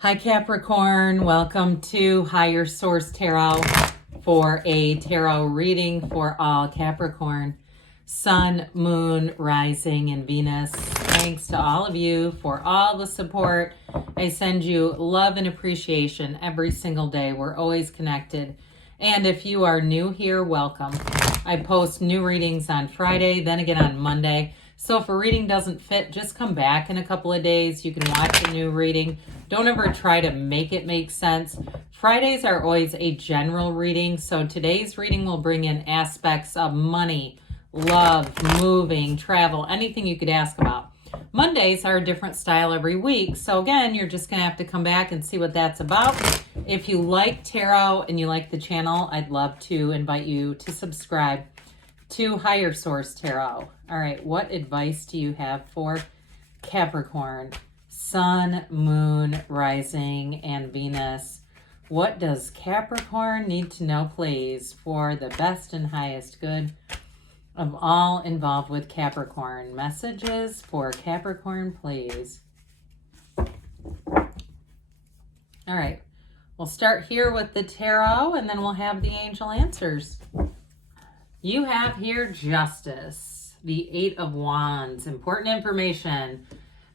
Hi Capricorn, welcome to Higher Source Tarot for a tarot reading for all Capricorn, Sun, Moon, Rising, and Venus. Thanks to all of you for all the support. I send you love and appreciation every single day. We're always connected. And if you are new here, welcome. I post new readings on Friday, then again on Monday. So if a reading doesn't fit, just come back in a couple of days. You can watch a new reading. Don't ever try to make it make sense. Fridays are always a general reading. So today's reading will bring in aspects of money, love, moving, travel, anything you could ask about. Mondays are a different style every week. So again, you're just going to have to come back and see what that's about. If you like tarot and you like the channel, I'd love to invite you to subscribe to Higher Source Tarot. All right, what advice do you have for Capricorn, Sun, Moon, Rising, and Venus? What does Capricorn need to know, please, for the best and highest good of all involved with Capricorn? Messages for Capricorn, please. All right, we'll start here with the tarot, and then we'll have the angel answers. You have here Justice, the Eight of Wands, important information.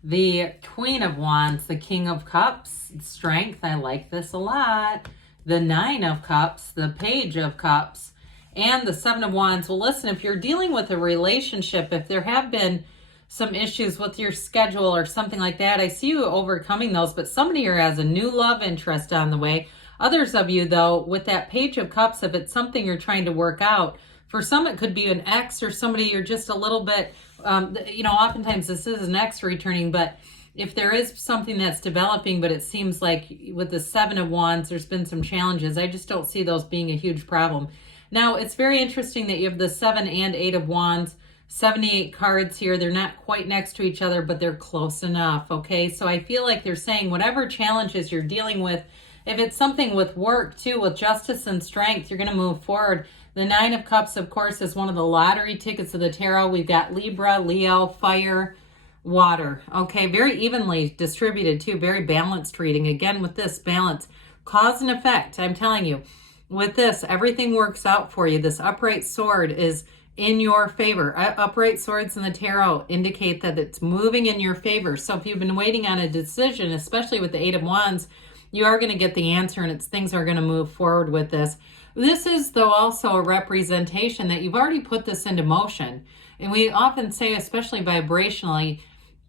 The Queen of Wands, the King of Cups, Strength, I like this a lot. The Nine of Cups, the Page of Cups, and the Seven of Wands. Well, listen, if you're dealing with a relationship, if there have been some issues with your schedule or something like that, I see you overcoming those, but somebody here has a new love interest on the way. Others of you, though, with that Page of Cups, if it's something you're trying to work out, for some, it could be an ex or somebody you're just a little bit, oftentimes this is an ex returning, but if there is something that's developing, but it seems like with the Seven of Wands, there's been some challenges. I just don't see those being a huge problem. Now, it's very interesting that you have the Seven and Eight of Wands, 78 cards here. They're not quite next to each other, but they're close enough, okay? So I feel like they're saying whatever challenges you're dealing with, if it's something with work too, with justice and strength, you're going to move forward. The Nine of Cups, of course, is one of the lottery tickets of the tarot. We've got Libra, Leo, fire, water. Okay, very evenly distributed too, very balanced reading. Again, with this balance, cause and effect, I'm telling you, with this, everything works out for you. This upright sword is in your favor. Upright swords in the tarot indicate that it's moving in your favor. So if you've been waiting on a decision, especially with the Eight of Wands, you are going to get the answer, and things are going to move forward with this. This is, though, also a representation that you've already put this into motion. And we often say, especially vibrationally,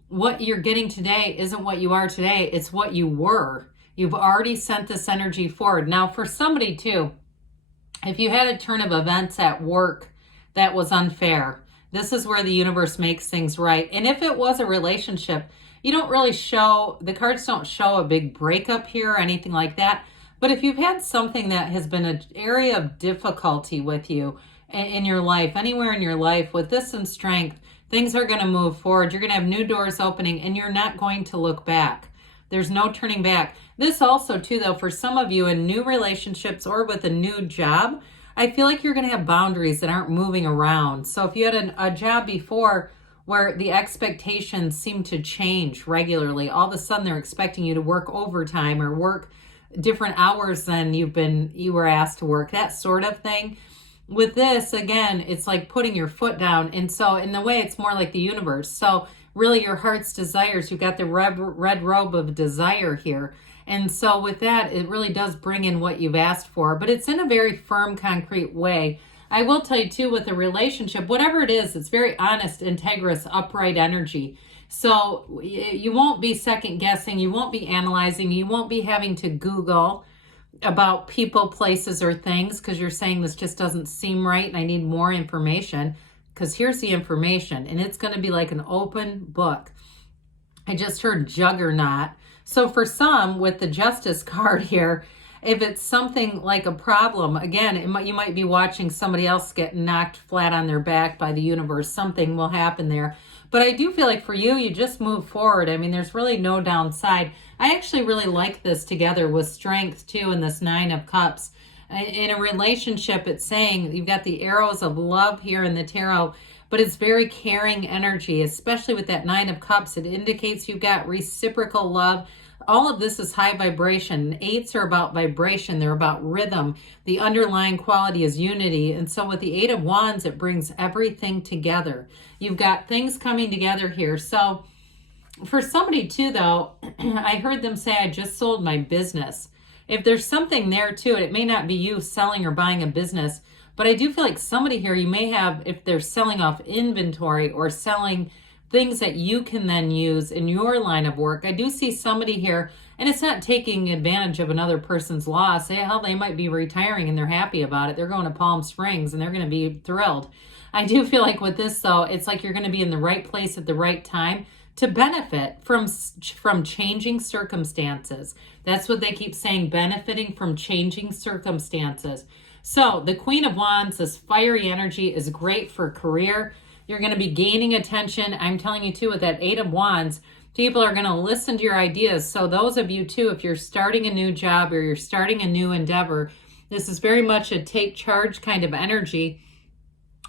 what you're getting today isn't what you are today. It's what you were. You've already sent this energy forward. Now, for somebody, too, if you had a turn of events at work that was unfair, this is where the universe makes things right. And if it was a relationship, you don't really show, the cards don't show a big breakup here or anything like that. But if you've had something that has been an area of difficulty with you in your life, anywhere in your life, with this and strength, things are going to move forward. You're going to have new doors opening, and you're not going to look back. There's no turning back. This also, too, though, for some of you in new relationships or with a new job, I feel like you're going to have boundaries that aren't moving around. So if you had a job before where the expectations seem to change regularly, all of a sudden they're expecting you to work overtime or work different hours than you were asked to work, that sort of thing. With this, again, it's like putting your foot down. And so in a way, it's more like the universe. So really your heart's desires, you've got the red robe of desire here. And so with that, it really does bring in what you've asked for, but it's in a very firm, concrete way. I will tell you too, with a relationship, whatever it is, it's very honest, integrous, upright energy. So you won't be second guessing, you won't be analyzing, you won't be having to Google about people, places, or things because you're saying this just doesn't seem right and I need more information, because here's the information and it's going to be like an open book. I just heard juggernaut. So for some, with the Justice card here, if it's something like a problem, again, you might be watching somebody else get knocked flat on their back by the universe. Something will happen there. But I do feel like for you, you just move forward. I mean, there's really no downside. I actually really like this together with strength, too, and this Nine of Cups. In a relationship, it's saying you've got the arrows of love here in the tarot, but it's very caring energy, especially with that Nine of Cups. It indicates you've got reciprocal love, All of this is high vibration. Eights are about vibration. They're about rhythm. The underlying quality is unity. And so with the Eight of Wands, it brings everything together. You've got things coming together here. So for somebody too, though, I heard them say, I just sold my business. If there's something there too, it may not be you selling or buying a business, but I do feel like somebody here, you may have, if they're selling off inventory or selling things that you can then use in your line of work. I do see somebody here, and it's not taking advantage of another person's loss. Hell, they might be retiring and they're happy about it. They're going to Palm Springs and they're going to be thrilled. I do feel like with this, though, it's like you're going to be in the right place at the right time to benefit from changing circumstances. That's what they keep saying, benefiting from changing circumstances. So the Queen of Wands, this fiery energy, is great for career. You're going to be gaining attention. I'm telling you too, with that Eight of Wands, people are going to listen to your ideas. So those of you too, if you're starting a new job or you're starting a new endeavor, this is very much a take charge kind of energy.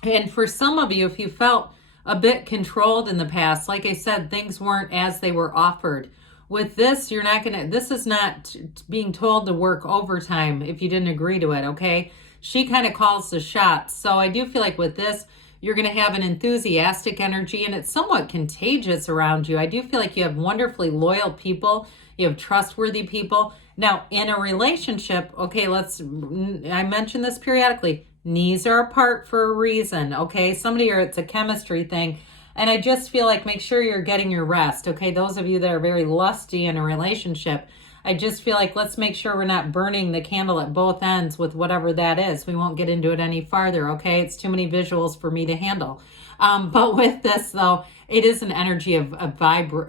And for some of you, if you felt a bit controlled in the past, like I said, things weren't as they were offered. With this, you're not going to, this is not being told to work overtime if you didn't agree to it, okay? She kind of calls the shots. So I do feel like with this, you're going to have an enthusiastic energy, and it's somewhat contagious around you. I do feel like you have wonderfully loyal people. You have trustworthy people. Now, in a relationship, okay, I mention this periodically, knees are apart for a reason, okay? Somebody, or it's a chemistry thing. And I just feel like make sure you're getting your rest, okay? Those of you that are very lusty in a relationship, I just feel like let's make sure we're not burning the candle at both ends with whatever that is. We won't get into it any farther, okay? It's too many visuals for me to handle. But with this, though, it is an energy of a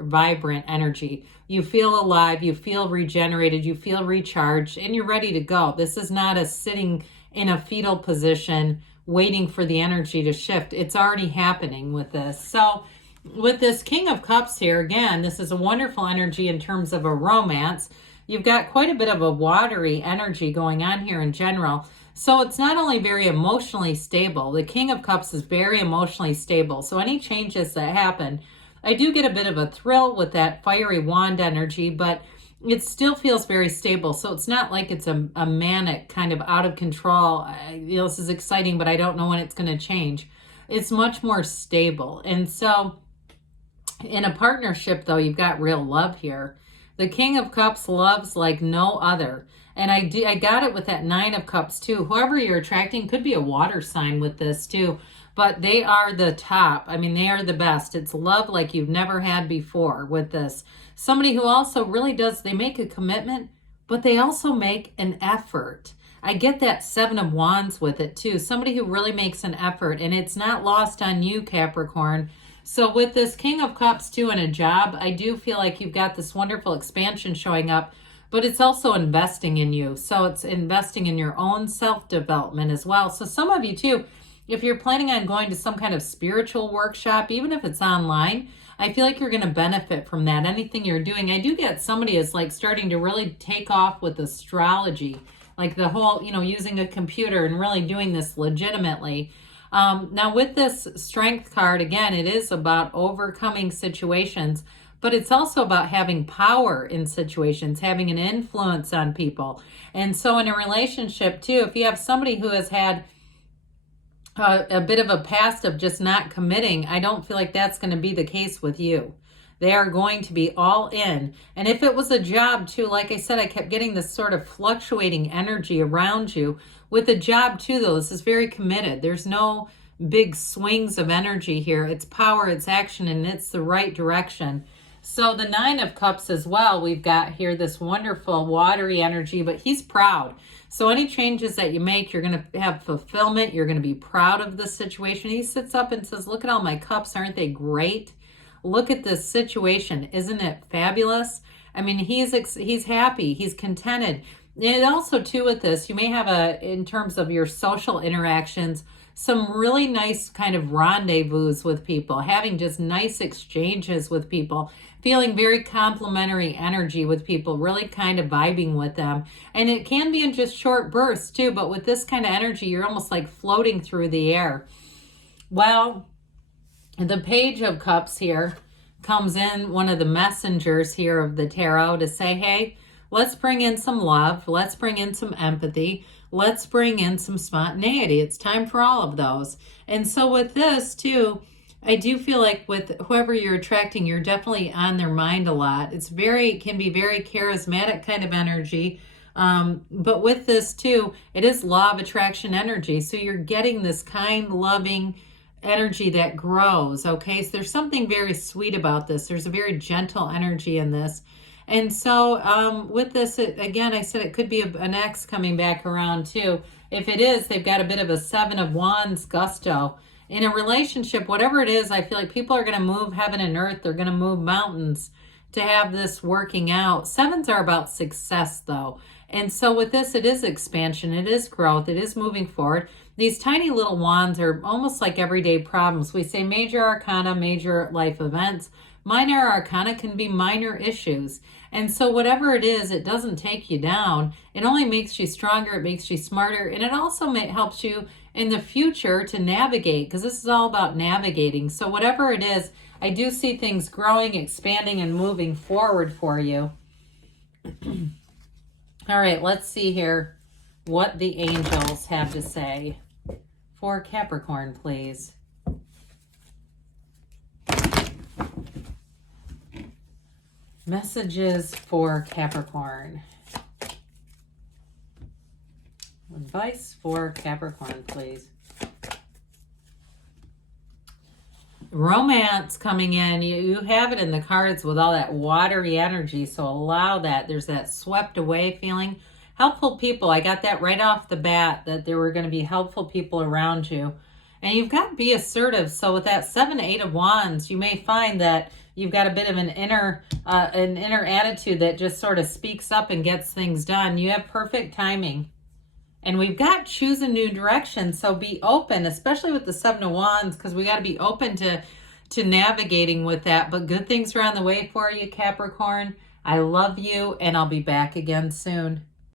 vibrant energy. You feel alive, you feel regenerated, you feel recharged, and you're ready to go. This is not a sitting in a fetal position waiting for the energy to shift. It's already happening with this. So with this King of Cups here, again, this is a wonderful energy in terms of a romance. You've got quite a bit of a watery energy going on here in general. So it's not only very emotionally stable, the King of Cups is very emotionally stable. So any changes that happen, I do get a bit of a thrill with that fiery wand energy, but it still feels very stable. So it's not like it's a manic kind of out of control. This is exciting, but I don't know when it's going to change. It's much more stable. And so in a partnership, though, you've got real love here. The King of Cups loves like no other. And I got it with that Nine of Cups too. Whoever you're attracting could be a water sign with this too. But they are the top. I mean, they are the best. It's love like you've never had before with this. Somebody who also really does, they make a commitment, but they also make an effort. I get that Seven of Wands with it too. Somebody who really makes an effort, and it's not lost on you, Capricorn. So with this King of Cups too in a job, I do feel like you've got this wonderful expansion showing up, but it's also investing in you. So it's investing in your own self-development as well. So some of you too, if you're planning on going to some kind of spiritual workshop, even if it's online, I feel like you're going to benefit from that. Anything you're doing, I do get somebody is like starting to really take off with astrology, like the whole, using a computer and really doing this legitimately. Now with this Strength card, again, it is about overcoming situations, but it's also about having power in situations, having an influence on people. And so in a relationship too, if you have somebody who has had a bit of a past of just not committing, I don't feel like that's going to be the case with you. They are going to be all in. And if it was a job too, like I said, I kept getting this sort of fluctuating energy around you. With a job too, though, this is very committed. There's no big swings of energy here. It's power, it's action, and it's the right direction. So the Nine of Cups as well, we've got here this wonderful watery energy, but he's proud. So any changes that you make, you're going to have fulfillment. You're going to be proud of the situation. He sits up and says, look at all my cups. Aren't they great? Look at this situation. Isn't it fabulous? I mean, he's happy. He's contented. And also too with this, you may have in terms of your social interactions, some really nice kind of rendezvous with people, having just nice exchanges with people, feeling very complimentary energy with people, really kind of vibing with them. And it can be in just short bursts too, but with this kind of energy, you're almost like floating through the air. Well, the Page of Cups here comes in, one of the messengers here of the tarot, to say, hey, let's bring in some love. Let's bring in some empathy. Let's bring in some spontaneity. It's time for all of those. And so with this too, I do feel like with whoever you're attracting, you're definitely on their mind a lot. It can be very charismatic kind of energy. But with this too, it is law of attraction energy. So you're getting this kind, loving energy that grows. Okay. So there's something very sweet about this. There's a very gentle energy in this. And so with this, again, I said it could be an ex coming back around too. If it is, they've got a bit of a 7 of Wands gusto. In a relationship, whatever it is, I feel like people are going to move heaven and earth. They're going to move mountains to have this working out. Sevens are about success though. And so with this, it is expansion, it is growth, it is moving forward. These tiny little wands are almost like everyday problems. We say major arcana, major life events. Minor arcana can be minor issues. And so whatever it is, it doesn't take you down. It only makes you stronger, it makes you smarter, and it also helps you in the future to navigate, because this is all about navigating. So whatever it is, I do see things growing, expanding, and moving forward for you. All right, let's see here what the angels have to say for Capricorn, please. Messages for Capricorn. Advice for Capricorn, please. Romance coming in. You have it in the cards with all that watery energy, so allow that. There's that swept away feeling. Helpful people. I got that right off the bat, that there were going to be helpful people around you. And you've got to be assertive. So with that 7, 8 of Wands, you may find that you've got a bit of an inner attitude that just sort of speaks up and gets things done. You have perfect timing. And we've got choose a new direction. So be open, especially with the 7 of Wands, because we got to be open to navigating with that. But good things are on the way for you, Capricorn. I love you, and I'll be back again soon.